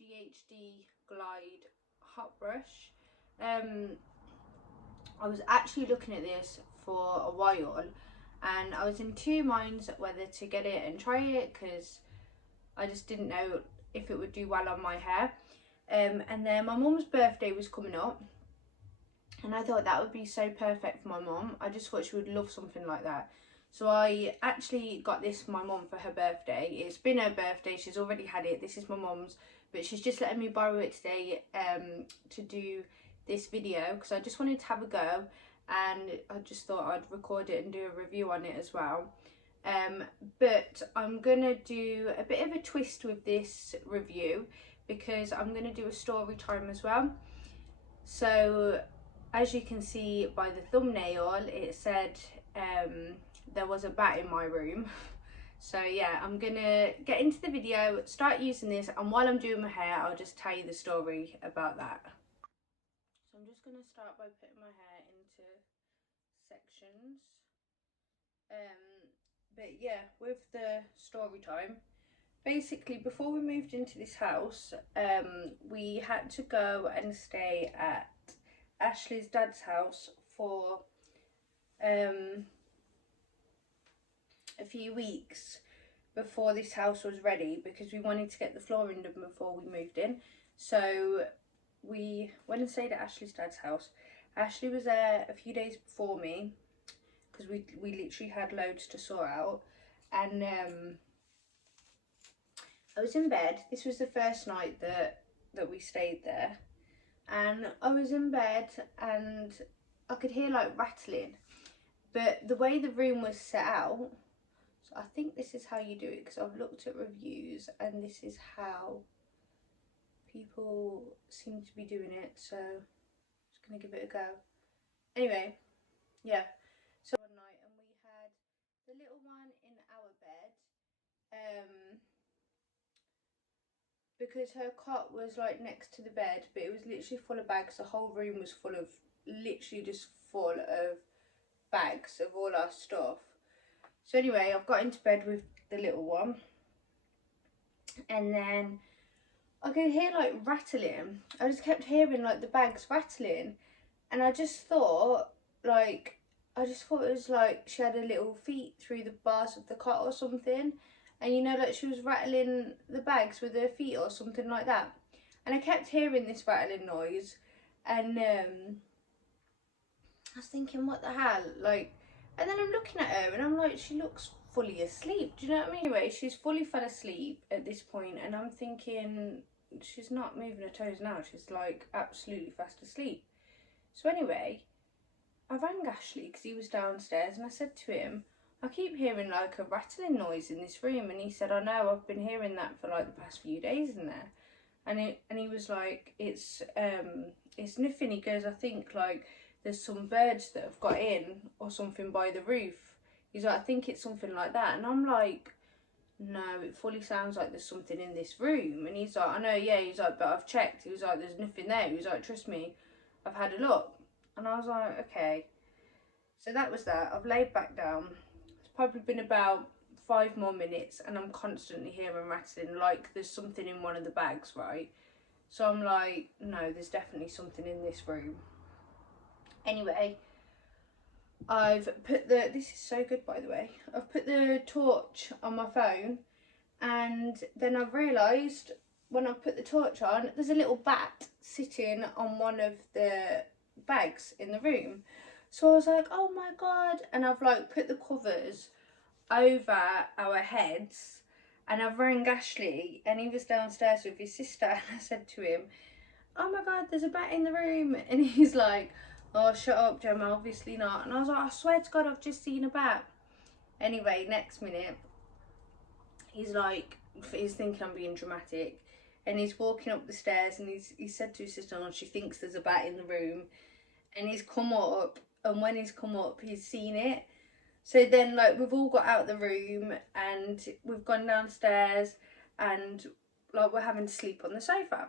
GHD Glide hot brush. I was actually looking at this for a while and I was in two minds whether to get it and try it because I just didn't know if it would do well on my hair. And then my mum's birthday was coming up and I thought that would be so perfect for my mum. I just thought she would love something like that. So I actually got this for my mum for her birthday. It's been her birthday, she's already had it. This is my mum's, but she's just letting me borrow it today to do this video because I just wanted to have a go and I just thought I'd record it and do a review on it as well. But I'm gonna do a bit of a twist with this review because I'm gonna do a story time as well. So as you can see by the thumbnail, it said there was a bat in my room. So yeah, I'm gonna get into the video, start using this, and while I'm doing my hair, I'll just tell you the story about that. So I'm just gonna start by putting my hair into sections. But yeah, with the story time, basically before we moved into this house, we had to go and stay at Ashley's dad's house for a few weeks before this house was ready because we wanted to get the flooring done before we moved in. So we went and stayed at Ashley's dad's house. Ashley was there a few days before me because we literally had loads to sort out, and I was in bed. This was the first night that we stayed there, and I was in bed and I could hear like rattling, but the way the room was set out, so I think this is how you do it because I've looked at reviews and this is how people seem to be doing it, so I'm just gonna give it a go. Anyway, yeah, so one night and we had the little one in our bed, because her cot was like next to the bed, but it was literally full of bags. The whole room was full of, literally just full of bags of all our stuff. So anyway, I've got into bed with the little one and then I could hear like rattling. I just kept hearing like the bags rattling and I just thought like, it was like she had her little feet through the bars of the cot or something. And you know, like she was rattling the bags with her feet or something like that. And I kept hearing this rattling noise and I was thinking, what the hell? Like, and then I'm looking at her and I'm like, she looks fully asleep. Do you know what I mean? Anyway, she's fully fell asleep at this point and I'm thinking, she's not moving her toes now. She's like absolutely fast asleep. So anyway, I rang Ashley because he was downstairs and I said to him, I keep hearing like a rattling noise in this room, and he said, I know, I've been hearing that for like the past few days in there. And he was like, it's nothing. He goes, I think like there's some birds that have got in or something by the roof. He's like, I think it's something like that. And I'm like, no, it fully sounds like there's something in this room. And he's like, I know, yeah. He's like, but I've checked. He was like, there's nothing there. He was like, trust me, I've had a look. And I was like, okay. So that was that. I've laid back down. It's probably been about 5 more minutes and I'm constantly hearing rattling like there's something in one of the bags, right? So I'm like, no, there's definitely something in this room. Anyway, I've put this is so good by the way, I've put the torch on my phone and then I've realised when I put the torch on, there's a little bat sitting on one of the bags in the room. So I was like, oh my god, and I've like put the covers over our heads and I've rang Ashley and he was downstairs with his sister and I said to him, oh my god, there's a bat in the room, and he's like, oh shut up Gemma, obviously not. And I was like, I swear to god, I've just seen a bat. Anyway, next minute he's like, he's thinking I'm being dramatic and he's walking up the stairs and he said to his sister, oh, she thinks there's a bat in the room, and he's come up, and when he's come up he's seen it. So then like we've all got out of the room and we've gone downstairs and like we're having to sleep on the sofa.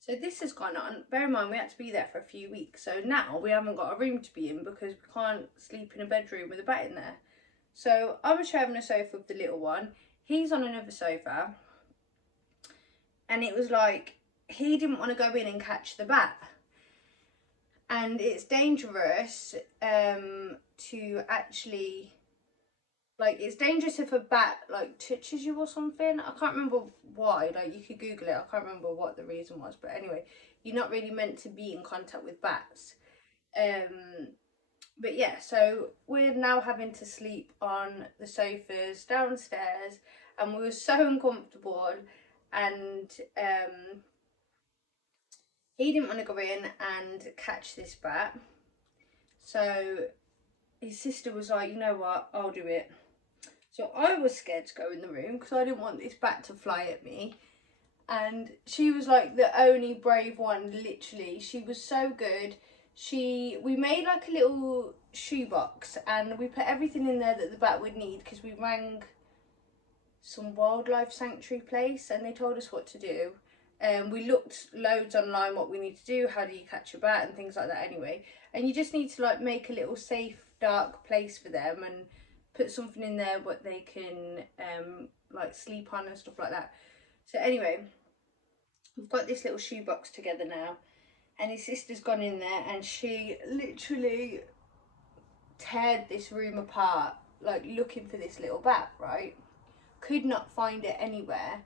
So this has gone on. Bear in mind we had to be there for a few weeks, so now we haven't got a room to be in because we can't sleep in a bedroom with a bat in there. So I'm sharing a sofa with the little one, he's on another sofa, and it was like he didn't want to go in and catch the bat. And it's dangerous to actually, like, it's dangerous if a bat like touches you or something. I can't remember why, like you could Google it, I can't remember what the reason was, but anyway, you're not really meant to be in contact with bats. But yeah, so we're now having to sleep on the sofas downstairs, and we were so uncomfortable, and he didn't want to go in and catch this bat. So his sister was like, you know what, I'll do it. So I was scared to go in the room because I didn't want this bat to fly at me. And she was like the only brave one, literally. She was so good. We made like a little shoebox and we put everything in there that the bat would need, because we rang some wildlife sanctuary place and they told us what to do. We looked loads online what we need to do, how do you catch a bat and things like that anyway. And you just need to like make a little safe dark place for them and put something in there what they can like sleep on and stuff like that. So anyway, we've got this little shoebox together now, and his sister's gone in there and she literally teared this room apart, like looking for this little bat, right? Could not find it anywhere.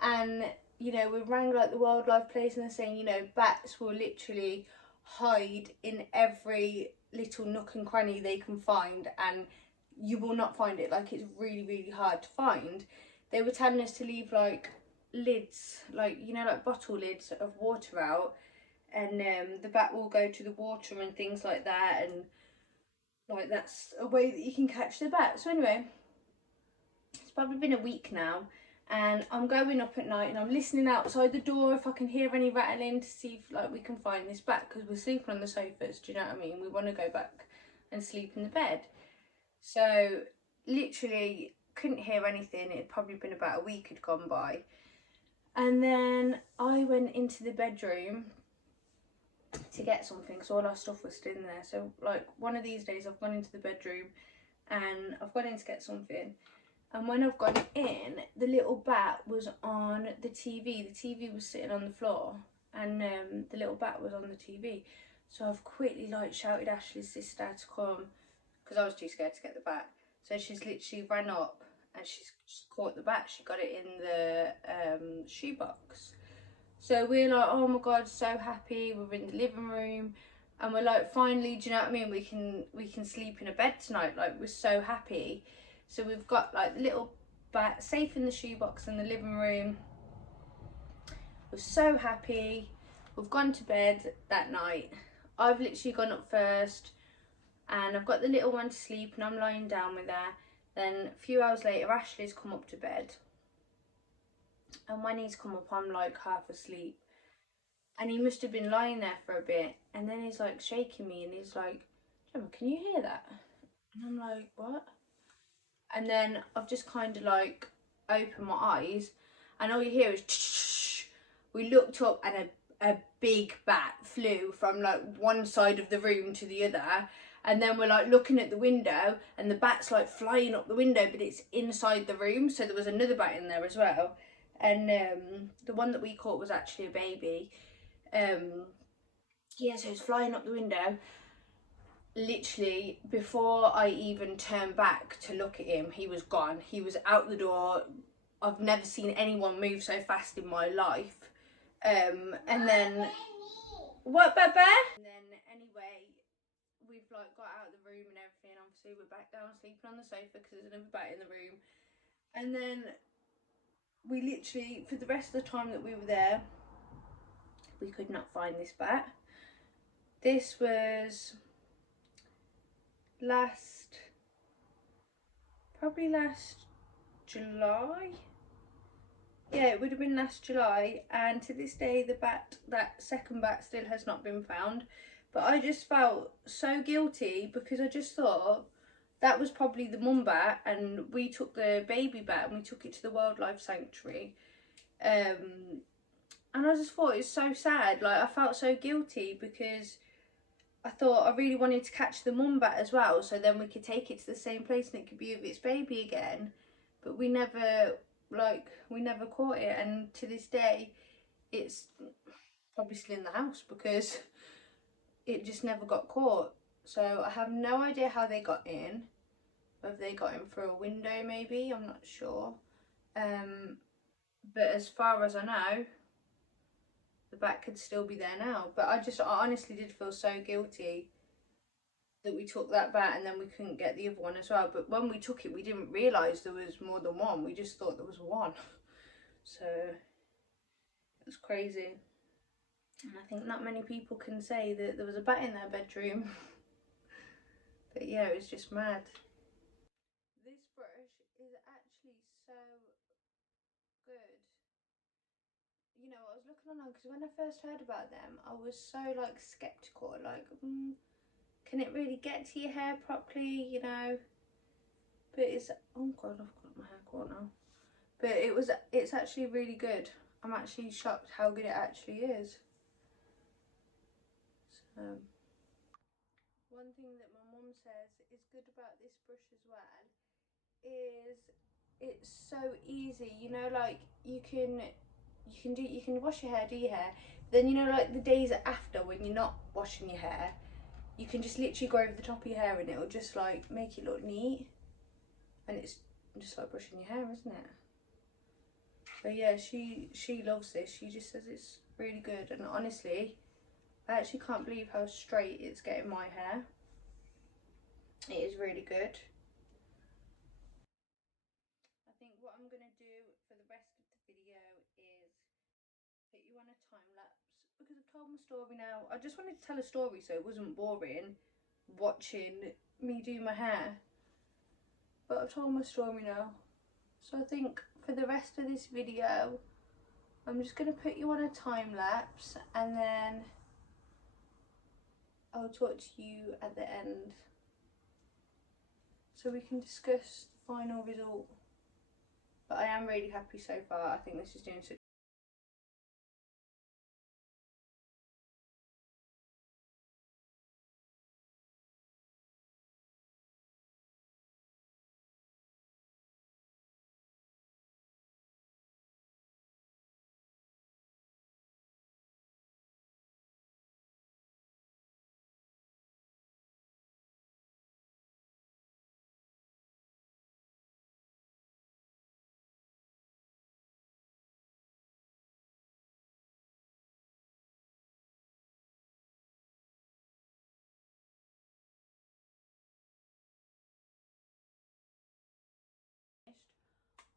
And you know, we rang like the wildlife place and they're saying, you know, bats will literally hide in every little nook and cranny they can find, and you will not find it. Like, it's really, really hard to find. They were telling us to leave like lids, like, you know, like bottle lids of water out, and the bat will go to the water and things like that, and like that's a way that you can catch the bat. So anyway, it's probably been a week now, and I'm going up at night and I'm listening outside the door if I can hear any rattling to see if like we can find this bat, because we're sleeping on the sofas, do you know what I mean? We want to go back and sleep in the bed. So literally couldn't hear anything. It had probably been about a week had gone by, and then I went into the bedroom to get something because all our stuff was still in there. So like one of these days I've gone into the bedroom and I've gone in to get something, and when I've gone in, the little bat was on the TV. The TV was sitting on the floor, and the little bat was on the TV. So I've quickly like shouted Ashley's sister to come, because I was too scared to get the bat. So she's literally ran up and she's caught the bat. She got it in the shoebox. So we're like, oh my god, so happy. We're in the living room and we're like, finally, do you know what I mean? We can sleep in a bed tonight. Like, we're so happy. So we've got like the little bat safe in the shoebox in the living room. We're so happy. We've gone to bed that night. I've literally gone up first and I've got the little one to sleep and I'm lying down with her. Then a few hours later, Ashley's come up to bed. And when he's come up, I'm like half asleep. And he must have been lying there for a bit. And then he's like shaking me and he's like, Gemma, can you hear that? And I'm like, what? And then I've just kind of like opened my eyes and all you hear is shh. We looked up and a big bat flew from like one side of the room to the other. And then we're like looking at the window and the bat's like flying up the window, but it's inside the room. So there was another bat in there as well. And the one that we caught was actually a baby. Yeah, so it's flying up the window. Literally, before I even turned back to look at him, he was gone. He was out the door. I've never seen anyone move so fast in my life. And then, what, Baba? And then, anyway, we've like got out of the room and everything. Obviously, we're back down sleeping on the sofa because there's another bat in the room. And then we literally, for the rest of the time that we were there, we could not find this bat. This was probably last July. Yeah, it would have been last July, and to this day that second bat still has not been found. But I just felt so guilty because I just thought that was probably the mum bat and we took the baby bat and we took it to the wildlife sanctuary. And I just thought it's so sad. Like, I felt so guilty because I thought I really wanted to catch the mum bat as well, so then we could take it to the same place and it could be with its baby again. But we never like we never caught it, and to this day it's probably still in the house because it just never got caught. So I have no idea how they got in, whether they got in through a window maybe, I'm not sure. But as far as I know, the bat could still be there now. But I honestly did feel so guilty that we took that bat and then we couldn't get the other one as well. But when we took it, we didn't realise there was more than one. We just thought there was one. So it was crazy. And I think not many people can say that there was a bat in their bedroom. But yeah, it was just mad. This brush is actually so good. You know, I was looking online because when I first heard about them, I was so like skeptical, like, can it really get to your hair properly, you know? But it's, oh god, I've got my hair caught now. But it's actually really good. I'm actually shocked how good it actually is. So, one thing that my mum says is good about this brush as well is it's so easy, you know, like you can wash your hair, do your hair, then you know, like the days after when you're not washing your hair, you can just literally go over the top of your hair and it'll just like make it look neat, and it's just like brushing your hair, isn't it? So yeah, she loves this. She just says it's really good, and honestly I actually can't believe how straight it's getting my hair. It is really good. I think what I'm going to do for the rest of the video is put you on a time lapse because I've told my story now. I just wanted to tell a story so it wasn't boring watching me do my hair. But I've told my story now. So I think for the rest of this video, I'm just going to put you on a time lapse and then I'll talk to you at the end so we can discuss the final result. But I am really happy so far. I think this is doing such.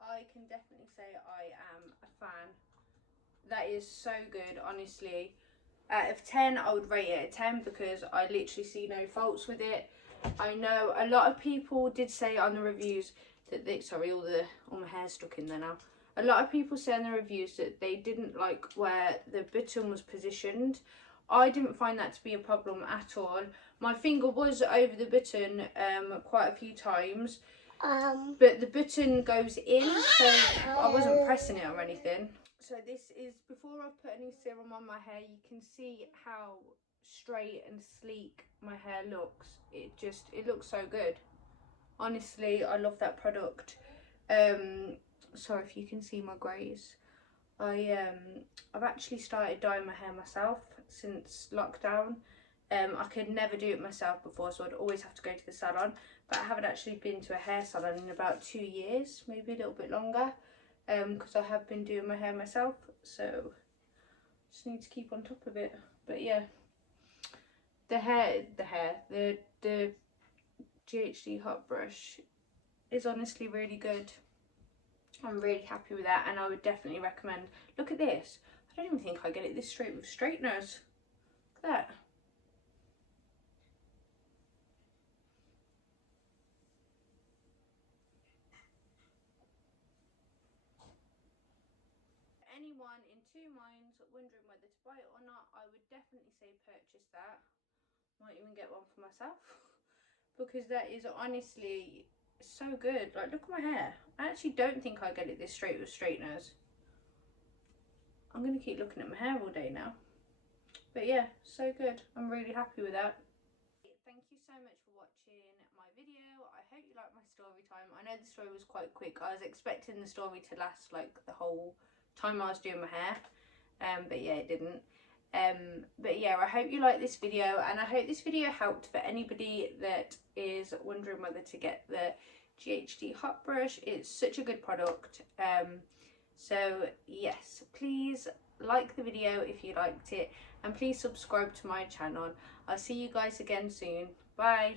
I can definitely say I am a fan. That is so good, honestly. Out of 10, I would rate it a 10 because I literally see no faults with it. I know a lot of people did say on the reviews that they, sorry, all my hair's stuck in there now. A lot of people say in the reviews that they didn't like where the button was positioned. I didn't find that to be a problem at all. My finger was over the button quite a few times. But the button goes in, so I wasn't pressing it or anything. So this is before I've put any serum on my hair. You can see how straight and sleek my hair looks. It looks so good. Honestly, I love that product. Sorry if you can see my greys. I've actually started dyeing my hair myself since lockdown. I could never do it myself before, so I'd always have to go to the salon. But I haven't actually been to a hair salon in about 2 years, maybe a little bit longer, because I have been doing my hair myself. So just need to keep on top of it. But yeah, the GHD hot brush is honestly really good. I'm really happy with that, and I would definitely recommend. Look at this. I don't even think I get it this straight with straighteners. Look at that. Anyone in two minds wondering whether to buy it or not, I would definitely say purchase that. Might even get one for myself because that is honestly so good. Like, look at my hair. I actually don't think I get it this straight with straighteners. I'm going to keep looking at my hair all day now. But yeah, so good. I'm really happy with that. Thank you so much for watching my video. I hope you liked like my story time. I know the story was quite quick. I was expecting the story to last like the whole time I was doing my hair, but yeah, it didn't. But yeah, I hope you like this video, and I hope this video helped for anybody that is wondering whether to get the GHD hot brush. It's such a good product. So yes, please like the video if you liked it, and please subscribe to my channel. I'll see you guys again soon. Bye.